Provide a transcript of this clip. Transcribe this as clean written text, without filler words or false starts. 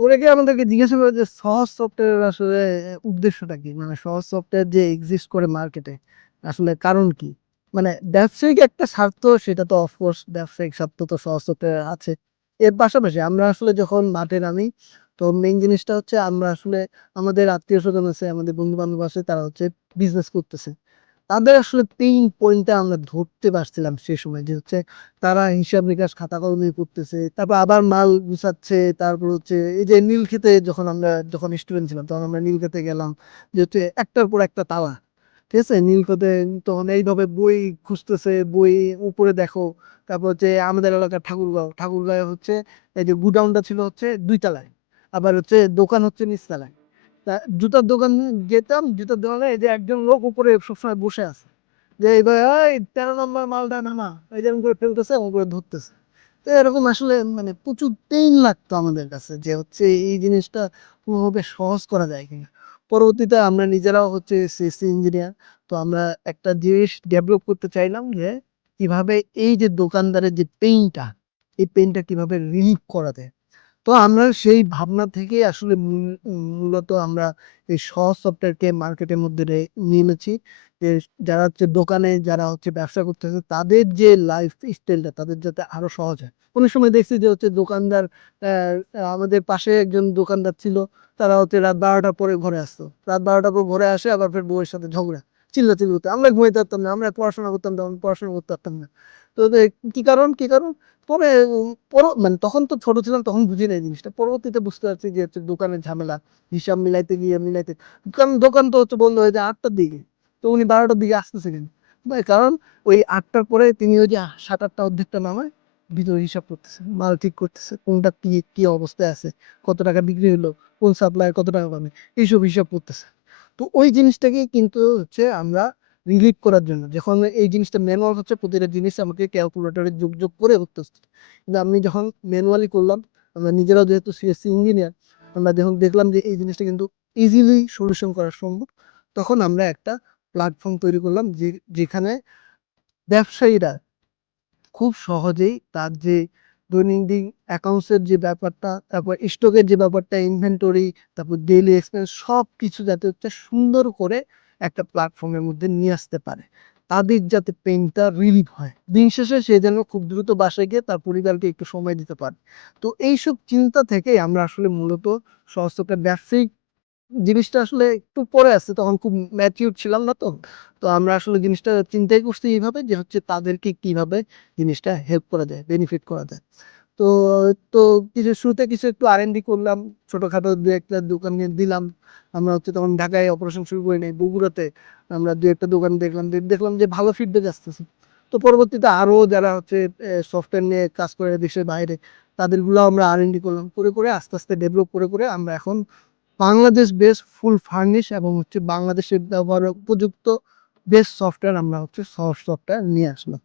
অনেকে আমাদেরকে জিজ্ঞাসা করে যে সহজ সফটওয়্যার আসলে উদ্দেশ্যটা কি, মানে সহজ সফটওয়্যার যে এক্সিস্ট করে মার্কেটে আসলে কারণ কি। মানে ব্যবসায়িক একটা স্বার্থ, সেটা তো অফকোর্স ব্যবসায়িক স্বার্থ তো সহজ সফটওয়্যার আছে। এর পাশাপাশি আমরা আসলে যখন মাঠে নামি, তো মেইন জিনিসটা হচ্ছে আমরা আসলে আমাদের আত্মীয় স্বজন আছে, আমাদের বন্ধু বান্ধব আছে, তারা হচ্ছে বিজনেস করতেছে। তাদের আসলে পেইন পয়েন্টটা আমরা ধরতে পারছিলাম সে সময়, যে হচ্ছে তারা হিসাব নিকাশ খাতা কলমে করতেছে, তারপর আবার মাল গুছাচ্ছে। তারপর হচ্ছে এই যে নীল খেতে, যখন স্টুডেন্ট ছিলাম তখন আমরা নীল খেতে গেলাম, যে হচ্ছে একটার পর একটা তালা, ঠিক আছে নীল খেতে। তখন এইভাবে বই খুঁজতেছে, বই উপরে দেখো। তারপর হচ্ছে আমাদের এলাকার ঠাকুরগাঁও হচ্ছে এই যে গুডাউনটা ছিল হচ্ছে 2 তলায়, আবার হচ্ছে দোকান হচ্ছে নিচতলায়। তা জুতার দোকান যেতাম, জুতার দোকানে এই যে একজন লোক উপরে সবসময় বসে আছে, যে এইবার এই 13 নম্বর মালটা নামা, এই যেমন করে ফেলতেছে এমন করে ধরতেছে। তো এরকম আসলে মানে প্রচুর পেইন লাগতো আমাদের কাছে, যে হচ্ছে এই জিনিসটা কোনোভাবে সহজ করা যায় কিনা। পরবর্তীতে আমরা নিজেরাও হচ্ছে সিএসসি ইঞ্জিনিয়ার, তো আমরা একটা জিনিস ডেভেলপ করতে চাইলাম, যে কিভাবে এই যে দোকানদারের যে পেইনটা, এই পেইনটা কিভাবে রিলিভ করা যায়। তো আমরা সেই ভাবনা থেকে আসলে মূলত আমরা এই সহজ সফটওয়্যারকে মার্কেটের মধ্যে নিয়ে এনেছি, যে যারা হচ্ছে দোকানে, যারা হচ্ছে ব্যবসা করতেছে, তাদের যে লাইফ স্টাইলটা তাদের যাতে আরো সহজ হয়। অনেক সময় দেখছি যে হচ্ছে দোকানদার, আমাদের পাশে একজন দোকানদার ছিল, তারা হচ্ছে রাত 12টার পরে ঘরে আসতো, রাত 12টার পর ঘরে আসে, আবার ফের বউয়ের সাথে ঝগড়া, চিল্লাচিল্লি করতে। আমরা ঘুমাইতে পারতাম না, আমরা পড়াশোনা করতাম, তখন পড়াশোনা করতে পারতাম না। তো কি কারণ পরে মানে তখন তো ছোট ছিলাম, তখন বুঝি না এই জিনিসটা। পরবর্তীতে বুঝতে পারছি যে হচ্ছে দোকানের ঝামেলা, হিসাব মিলাইতে গিয়ে মিলাইতে, কারণ দোকান তো হচ্ছে বন্ধ হয়ে যায় 8টার দিকে, তো উনি 12টার দিকে আসতেছে কেন ভাই? কারণ ওই 8টার পরে তিনি ওই যে 7-8টা অর্ধেকটা নামায় ভিতরে হিসাব করতেছে, মাল ঠিক করতেছে, কোনটা কি কি অবস্থায় আছে, কত টাকা বিক্রি হলো, কোন সাপ্লায়ার কত টাকা পাবে, এইসব হিসাব করতেছে। তো ওই জিনিসটাকে কিন্তু হচ্ছে আমরা রিলিভ করার জন্য, যখন এই জিনিসটা ম্যানুয়াল হচ্ছে, প্রতিটা জিনিস আমাকে ক্যালকুলেটরে যোগ যোগ করে করতে হচ্ছে। কিন্তু আমি যখন ম্যানুয়ালি করলাম, আমরা নিজেরাও যেহেতু সিএসসি ইঞ্জিনিয়ার, আমরা যখন দেখলাম যে এই জিনিসটা কিন্তু ইজিলি সলিউশন করা সম্ভব, তখন আমরা একটা প্ল্যাটফর্ম তৈরি করলাম, যেখানে ব্যবসায়ীরা খুব সহজেই তার যে দৈনন্দিন অ্যাকাউন্টসের যে ব্যাপারটা, তারপর স্টকের যে ব্যাপারটা, ইনভেন্টরি, তারপর ডেইলি এক্সপেন্স, সব কিছু যাতে হচ্ছে সুন্দর করে একটা প্ল্যাটফর্মের মধ্যে নিয়ে আসতে পারে, তাদের যাতে পেইনটা রিলিভ হয়, দিন শেষে সে যেন খুব দ্রুত বাসায় গিয়ে তার পরিবারকে একটু সময় দিতে পারে। তো এইসব চিন্তা থেকেই আমরা আসলে মূলত সংস্থাটা ব্যবসায়িক জিনিসটা আসলে একটু পরে আসছে, তখন খুব ম্যাচিউর ছিলাম না তো। তো আমরা আসলে জিনিসটা চিন্তাই করছি এইভাবে, যে হচ্ছে তাদেরকে কিভাবে জিনিসটা হেল্প করা যায়, বেনিফিট করা যায়। তো তো কিছু শুরুতে কিছু একটু R&D করলাম, ছোটখাটো দু একটা দোকান নিয়ে দিলাম। আমরা হচ্ছে তখন ঢাকায় অপারেশন শুরু করি নাই, বগুড়াতে আমরা দু একটা দোকান দেখলাম, দেখলাম যে ভালো ফিডব্যাক আসতেছে। তো পরবর্তীতে আরো যারা হচ্ছে সফটওয়্যার নিয়ে কাজ করে দেশের বাইরে, তাদেরগুলো আমরা R&D করলাম, করে করে আস্তে আস্তে ডেভেলপ করে করে আমরা এখন বাংলাদেশ বেস ফুল ফার্নিশ এবং হচ্ছে বাংলাদেশের ব্যবহার উপযুক্ত বেস্ট সফটওয়্যার আমরা হচ্ছে সহজ সফটওয়্যার নিয়ে আসলাম।